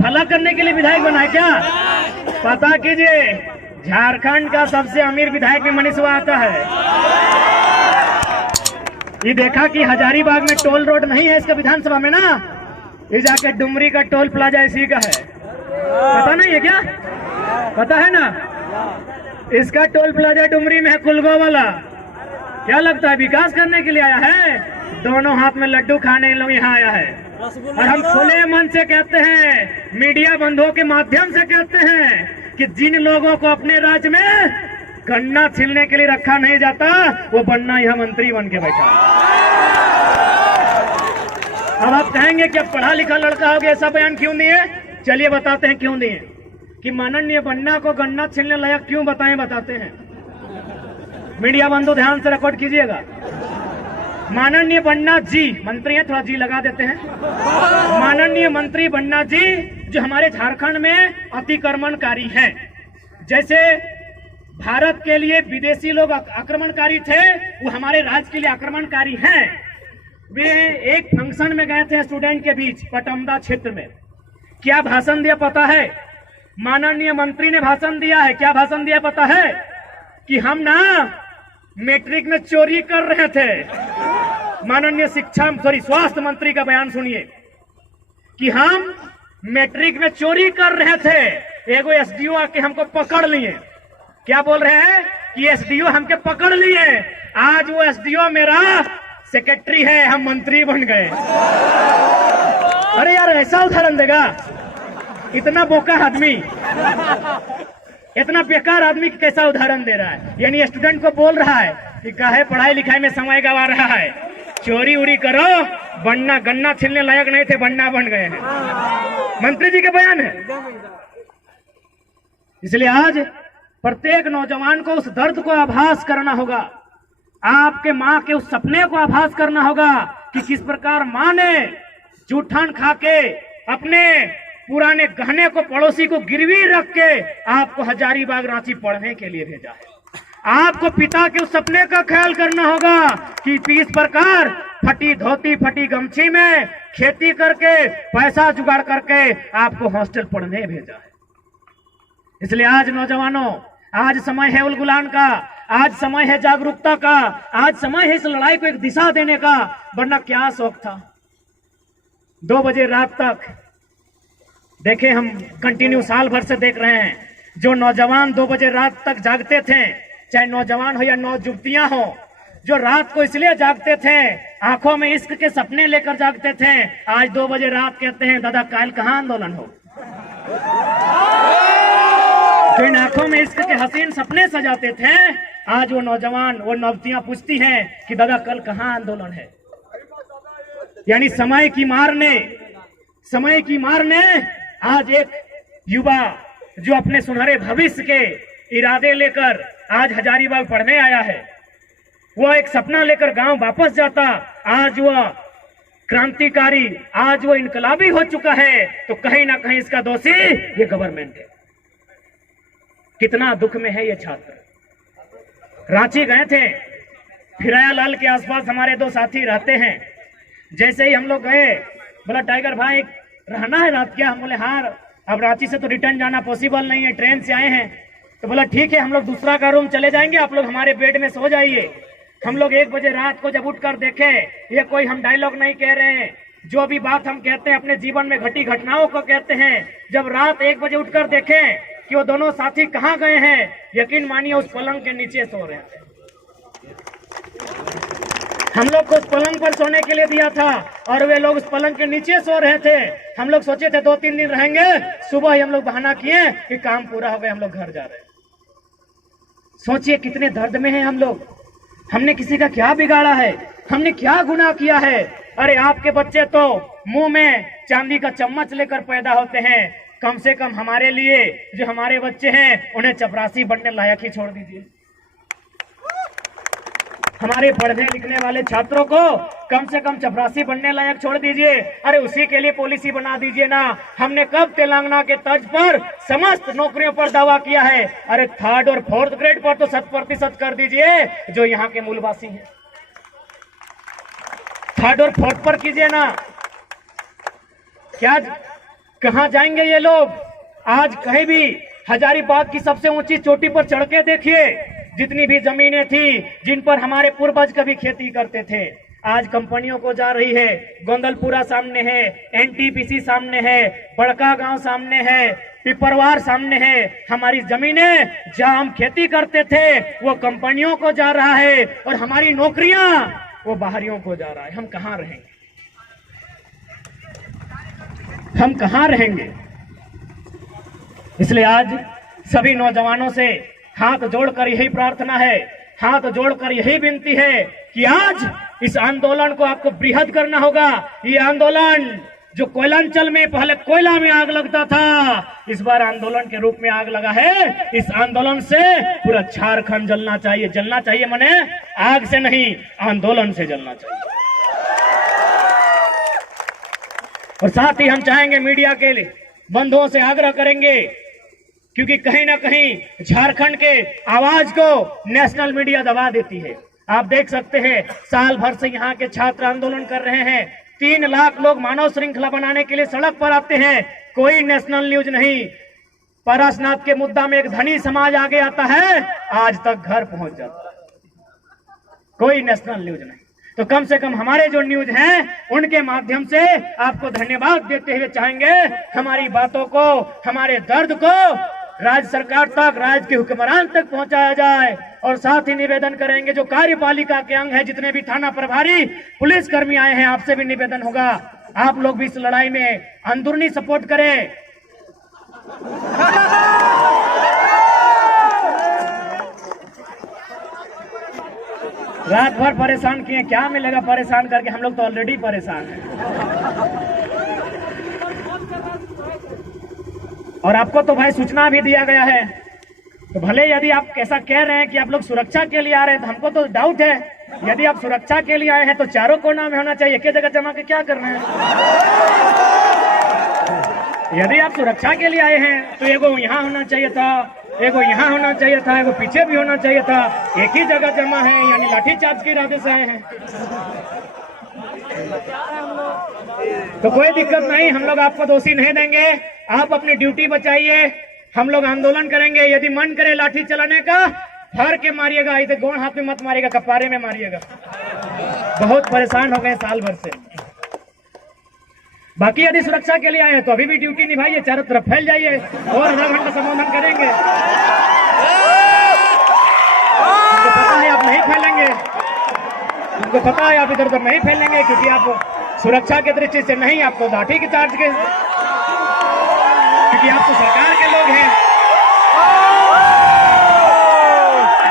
भला करने के लिए विधायक बना है क्या? पता कीजिए, झारखंड का सबसे अमीर विधायक में मनीषवा आता है। ये देखा कि हजारीबाग में टोल रोड नहीं है इसका विधानसभा में ना, ये जाके डुमरी का टोल प्लाजा इसी का है। पता नहीं है क्या? पता है ना, इसका टोल प्लाजा डुमरी में है, कुलगो वाला। क्या लगता है विकास करने के लिए आया है? दोनों हाथ में लड्डू खाने लोग यहाँ आया है। और हम खुले मन से कहते हैं, मीडिया बंधुओं के माध्यम से कहते हैं कि जिन लोगों को अपने राज्य में गन्ना छीलने के लिए रखा नहीं जाता, वो बनना यह मंत्री बन के बैठा। अब आप कहेंगे कि अब पढ़ा लिखा लड़का हो गया, ऐसा बयान क्यों दिए? चलिए बताते हैं क्यों दिए। कि माननीय बन्ना को गन्ना छीलने लायक क्यों बताते हैं। मीडिया बंधु ध्यान से रिकॉर्ड कीजिएगा। माननीय बन्ना जी, मंत्री हैं, थोड़ा जी लगा देते हैं। माननीय मंत्री बन्ना जी जो हमारे झारखंड में अतिक्रमणकारी हैं, जैसे भारत के लिए विदेशी लोग आक्रमणकारी थे, वो हमारे राज्य के लिए आक्रमणकारी हैं। वे एक फंक्शन में गए थे स्टूडेंट के बीच पटमदा क्षेत्र में। क्या भाषण दिया पता है? माननीय मंत्री ने भाषण दिया है। क्या भाषण दिया पता है? कि हम ना मैट्रिक में चोरी कर रहे थे। माननीय स्वास्थ्य मंत्री का बयान सुनिए कि हम मैट्रिक में चोरी कर रहे थे, एगो एसडीओ आके हमको पकड़ लिए। क्या बोल रहे हैं? कि एसडीओ हमके पकड़ लिए। आज वो एसडीओ मेरा सेक्रेटरी है, हम मंत्री बन गए। अरे यार, ऐसा उदाहरण देगा? इतना बोका आदमी, इतना बेकार आदमी कैसा उदाहरण दे रहा है? यानी स्टूडेंट को बोल रहा है कि काहे पढ़ाई लिखाई में समय गवा रहा है, चोरी उरी करो, बनना गन्ना छीलने लायक नहीं थे, बनना बन गए हैं। मंत्री जी का बयान है। इसलिए आज प्रत्येक नौजवान को उस दर्द को आभास करना होगा, आपके माँ के उस सपने को आभास करना होगा कि किस प्रकार माँ ने जूठन खा के अपने पुराने गहने को पड़ोसी को गिरवी रख के आपको हजारीबाग रांची पढ़ने के लिए भेजा है। आपको पिता के उस सपने का ख्याल करना होगा कि इस प्रकार फटी धोती फटी गमछी में खेती करके पैसा जुगाड़ करके आपको हॉस्टल पढ़ने भेजा है। इसलिए आज नौजवानों, आज समय है उलगुलान का, आज समय है जागरूकता का, आज समय है इस लड़ाई को एक दिशा देने का। वरना क्या शौक था 2 बजे रात तक? देखें, हम कंटिन्यू साल भर से देख रहे हैं, जो नौजवान 2 बजे रात तक जागते थे, चाहे नौजवान हो या नौजुवतियां हो, जो रात को इसलिए जागते थे, आंखों में इश्क के सपने लेकर जागते थे, आज 2 बजे रात कहते हैं दादा काल कहां आंदोलन हो। जो इन आंखों में इश्क के हसीन सपने सजाते थे, आज वो नौजवान, वो नौजतियां पूछती हैं कि दादा कल कहां आंदोलन है। यानी समय की मार ने आज एक युवा जो अपने सुनहरे भविष्य के इरादे लेकर आज हजारीबाग पढ़ने आया है, वो एक सपना लेकर गांव वापस जाता, आज वह क्रांतिकारी, आज वो इनकलाबी हो चुका है, तो कहीं ना कहीं इसका दोषी ये गवर्नमेंट है। कितना दुख में है ये छात्र। रांची गए थे, फिराया लाल के आसपास हमारे 2 साथी रहते हैं। जैसे ही हम लोग गए, बोला टाइगर भाई रहना है रात क्या? हम बोले हाँ, अब रांची से तो रिटर्न जाना पॉसिबल नहीं है, ट्रेन से आए हैं। तो बोला ठीक है, हम लोग दूसरा का रूम चले जाएंगे, आप लोग हमारे बेड में सो जाइए। हम लोग 1 बजे रात को जब उठकर देखे, ये कोई हम डायलॉग नहीं कह रहे हैं, जो भी बात हम कहते हैं अपने जीवन में घटी घटनाओं को कहते हैं। जब रात 1 बजे उठकर देखे कि वो दोनों साथी कहाँ गए हैं, यकीन मानिए उस पलंग के नीचे सो रहे थे। हम लोग को उस पलंग पर सोने के लिए दिया था और वे लोग उस पलंग के नीचे सो रहे थे। हम लोग सोचे थे 2-3 दिन रहेंगे, सुबह ही हम लोग बहाना किए कि काम पूरा हो गया, हम लोग घर जा रहे हैं। सोचिए कितने दर्द में हैं हम लोग। हमने किसी का क्या बिगाड़ा है? हमने क्या गुनाह किया है? अरे आपके बच्चे तो मुंह में चांदी का चम्मच लेकर पैदा होते हैं, कम से कम हमारे लिए जो हमारे बच्चे हैं उन्हें चपरासी बनने लायक ही छोड़ दीजिए। हमारे पढ़ने लिखने वाले छात्रों को कम से कम चपरासी बनने लायक छोड़ दीजिए। अरे उसी के लिए पॉलिसी बना दीजिए ना। हमने कब तेलंगाना के तर्ज पर समस्त नौकरियों पर दावा किया है? अरे 3rd और 4th ग्रेड पर तो 100% कर दीजिए जो यहाँ के मूलवासी हैं। 3rd और 4th पर कीजिए ना। क्या कहां जाएंगे ये लोग? आज कहीं भी हजारीबाग की सबसे ऊंची चोटी पर चढ़ के देखिए, जितनी भी जमीनें थी जिन पर हमारे पूर्वज कभी खेती करते थे, आज कंपनियों को जा रही है। गोंदलपुरा सामने है, एनटीपीसी सामने है, बड़का गांव सामने है, पिपरवार सामने है। हमारी जमीनें जहां हम खेती करते थे वो कंपनियों को जा रहा है और हमारी नौकरियां वो बाहरियों को जा रहा है। हम कहां रहेंगे? हम कहां रहेंगे? इसलिए आज सभी नौजवानों से हाथ जोड़कर यही प्रार्थना है, हाथ जोड़कर यही विनती है कि आज इस आंदोलन को आपको बृहद करना होगा। ये आंदोलन जो कोयलांचल में पहले कोयला में आग लगता था, इस बार आंदोलन के रूप में आग लगा है। इस आंदोलन से पूरा झारखंड जलना चाहिए। जलना चाहिए माने आग से नहीं, आंदोलन से जलना चाहिए। और साथ ही हम चाहेंगे, मीडिया के लिए बंधुओं से आग्रह करेंगे, क्योंकि कहीं ना कहीं झारखंड के आवाज को नेशनल मीडिया दबा देती है। आप देख सकते हैं, साल भर से यहाँ के छात्र आंदोलन कर रहे हैं। 3 लाख लोग मानव श्रृंखला बनाने के लिए सड़क पर आते हैं, कोई नेशनल न्यूज नहीं। पारसनाथ के मुद्दा में एक धनी समाज आगे आता है, आज तक घर पहुंच जाता है, कोई नेशनल न्यूज नहीं। तो कम से कम हमारे जो न्यूज हैं उनके माध्यम से आपको धन्यवाद देते हुए चाहेंगे हमारी बातों को, हमारे दर्द को राज्य सरकार तक, राज्य के हुक्मरान तक पहुंचाया जाए। और साथ ही निवेदन करेंगे, जो कार्यपालिका के अंग है, जितने भी थाना प्रभारी पुलिस कर्मी आए हैं, आपसे भी निवेदन होगा, आप लोग भी इस लड़ाई में अंदरूनी सपोर्ट करें। रात भर परेशान किए, क्या मिलेगा परेशान करके? हम लोग तो ऑलरेडी परेशान हैं। और आपको तो भाई सूचना भी दिया गया है, तो भले यदि आप ऐसा कह रहे हैं कि आप लोग सुरक्षा के लिए आ रहे हैं, तो हमको तो डाउट है। यदि आप सुरक्षा के लिए आए हैं तो चारों कोना में होना चाहिए, एक ही जगह जमा के क्या कर रहे हैं? यदि आप सुरक्षा के लिए आए हैं तो एगो यहाँ होना चाहिए था, एगो यहाँ होना चाहिए था, एगो पीछे भी होना चाहिए था। एक ही जगह जमा है, यानी लाठीचार्ज के इरादे से आए हैं। तो कोई दिक्कत नहीं, हम लोग आपको दोषी नहीं देंगे। आप अपनी ड्यूटी बचाइए, हम लोग आंदोलन करेंगे। यदि मन करे लाठी चलाने का, फर के मारिएगा, इधर गोड़ हाथ में मत मारिएगा, कपारे में मारिएगा। बहुत परेशान हो गए साल भर से। बाकी यदि सुरक्षा के लिए आए तो अभी भी ड्यूटी निभाइए, चारों तरफ फैल जाइए और आधा घंटा संबोधन करेंगे। मुझे पता है आप नहीं फैलेंगे, मुझको पता है आप इधर उधर नहीं फैलेंगे, क्योंकि आप सुरक्षा की दृष्टि से नहीं, आपको लाठी के चार्ज के, क्योंकि आप तो सरकार के लोग हैं,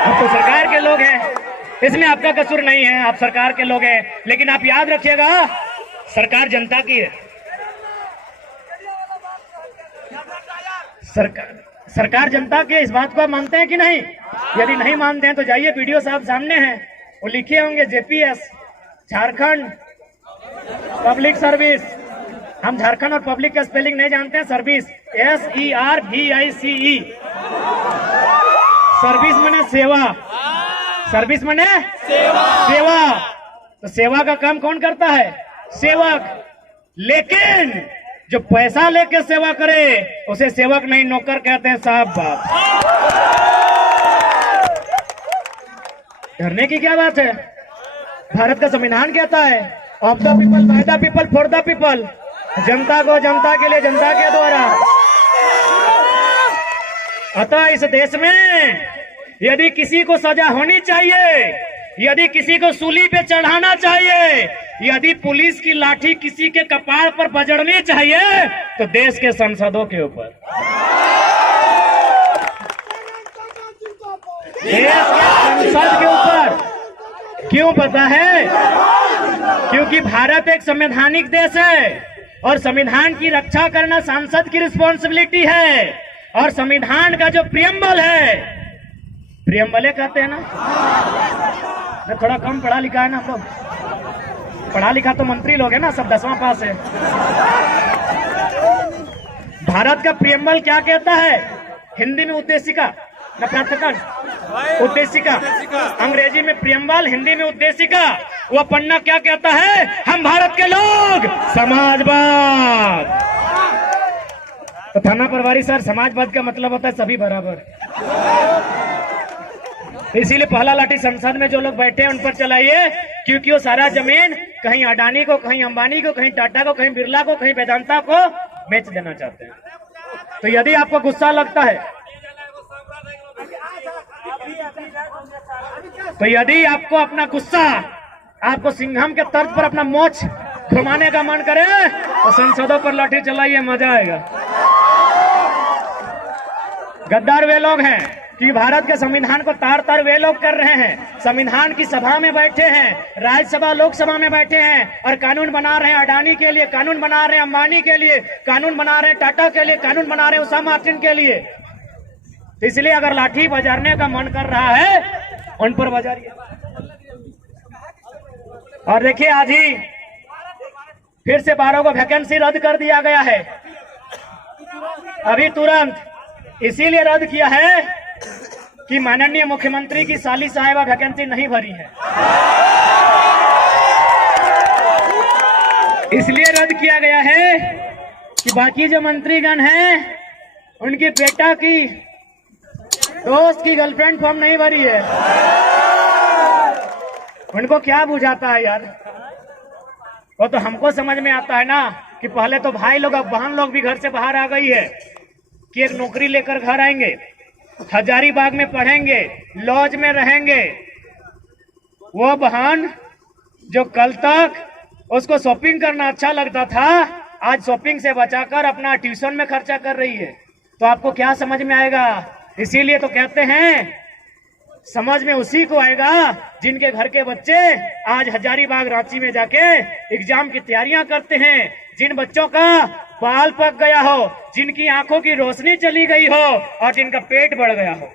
आप तो सरकार के लोग हैं, इसमें आपका कसूर नहीं है, आप सरकार के लोग हैं। लेकिन आप याद रखिएगा, सरकार जनता की है। सरकार जनता के, इस बात को आप मानते हैं कि नहीं? यदि नहीं मानते हैं तो जाइए, वीडियो साहब सामने हैं, वो लिखे होंगे जेपीएस, झारखंड पब्लिक सर्विस। हम झारखंड और पब्लिक का स्पेलिंग नहीं जानते हैं, सर्विस SERVICE। सर्विस माने सेवा, सर्विस माने सेवा। तो सेवा का काम कौन करता है? सेवक। लेकिन जो पैसा लेके सेवा करे उसे सेवक नहीं, नौकर कहते हैं। साहब बात, डरने की क्या बात है? भारत का संविधान कहता है, of the people, by the people, for the people. जनता को, जनता के लिए, जनता के द्वारा। अतः इस देश में यदि किसी को सजा होनी चाहिए, यदि किसी को सूली पे चढ़ाना चाहिए, यदि पुलिस की लाठी किसी के कपार पर बजड़नी चाहिए, तो देश के सांसदों के ऊपर, देश के संसद के ऊपर। क्यों पता है? क्योंकि भारत एक संवैधानिक देश है और संविधान की रक्षा करना सांसद की रिस्पॉन्सिबिलिटी है। और संविधान का जो प्रियम्बल है, प्रियम्बल कहते हैं ना, थोड़ा कम पढ़ा लिखा है ना हम लोग, पढ़ा लिखा तो मंत्री लोग है ना, सब 10वां पास है। भारत का प्रियम्बल क्या कहता है? हिंदी में उद्देशिका, न प्रार्थकन, उद्देशिका। अंग्रेजी में प्रियम्बल, हिंदी में उद्देशिका। वह पन्ना क्या कहता है? हम भारत के लोग समाजवाद, तो थाना प्रभारी सर, समाजवाद का मतलब होता है सभी बराबर। इसीलिए पहला लाठी संसद में जो लोग बैठे हैं उन पर चलाइए, क्योंकि वो सारा जमीन कहीं अडानी को, कहीं अंबानी को, कहीं टाटा को, कहीं बिरला को, कहीं वेदांता को बेच देना चाहते हैं। तो यदि आपको गुस्सा लगता है, तो यदि आपको अपना गुस्सा, आपको सिंघम के तर्ज पर अपना मोछ घुमाने का मन करे तो संसदों पर लाठी चलाइए, मजा आएगा। गद्दार वे लोग हैं कि भारत के संविधान को तार तार वे लोग कर रहे हैं। संविधान की सभा में बैठे हैं, राज्यसभा लोकसभा में बैठे हैं और कानून बना रहे हैं अडानी के लिए, कानून बना रहे हैं अंबानी के लिए, कानून बना रहे हैं टाटा के लिए, कानून बना रहे हैं उषा मार्टिन के लिए। तो इसलिए अगर लाठी बजाने का मन कर रहा है उन पर बजाइए। और देखिए, आज ही फिर से 12 को वैकेंसी रद्द कर दिया गया है, अभी तुरंत। इसीलिए रद्द किया है कि माननीय मुख्यमंत्री की साली साहिबा वैकेंसी नहीं भरी है, इसलिए रद्द किया गया है कि बाकी जो मंत्रीगण हैं उनके बेटा की दोस्त की गर्लफ्रेंड फॉर्म नहीं भरी है। उनको क्या बुझाता है यार, वो तो हमको समझ में आता है ना कि पहले तो भाई लोग, अब बहन लोग भी घर से बाहर आ गई है कि एक नौकरी लेकर घर आएंगे, हजारीबाग में पढ़ेंगे, लॉज में रहेंगे। वो बहन जो कल तक उसको शॉपिंग करना अच्छा लगता था, आज शॉपिंग से बचाकर अपना ट्यूशन में खर्चा कर रही है। तो आपको क्या समझ में आएगा? इसीलिए तो कहते हैं समझ में उसी को आएगा जिनके घर के बच्चे आज हजारीबाग रांची में जाके एग्जाम की तैयारियां करते हैं, जिन बच्चों का बाल पक गया हो, जिनकी आंखों की रोशनी चली गई हो और जिनका पेट बढ़ गया हो।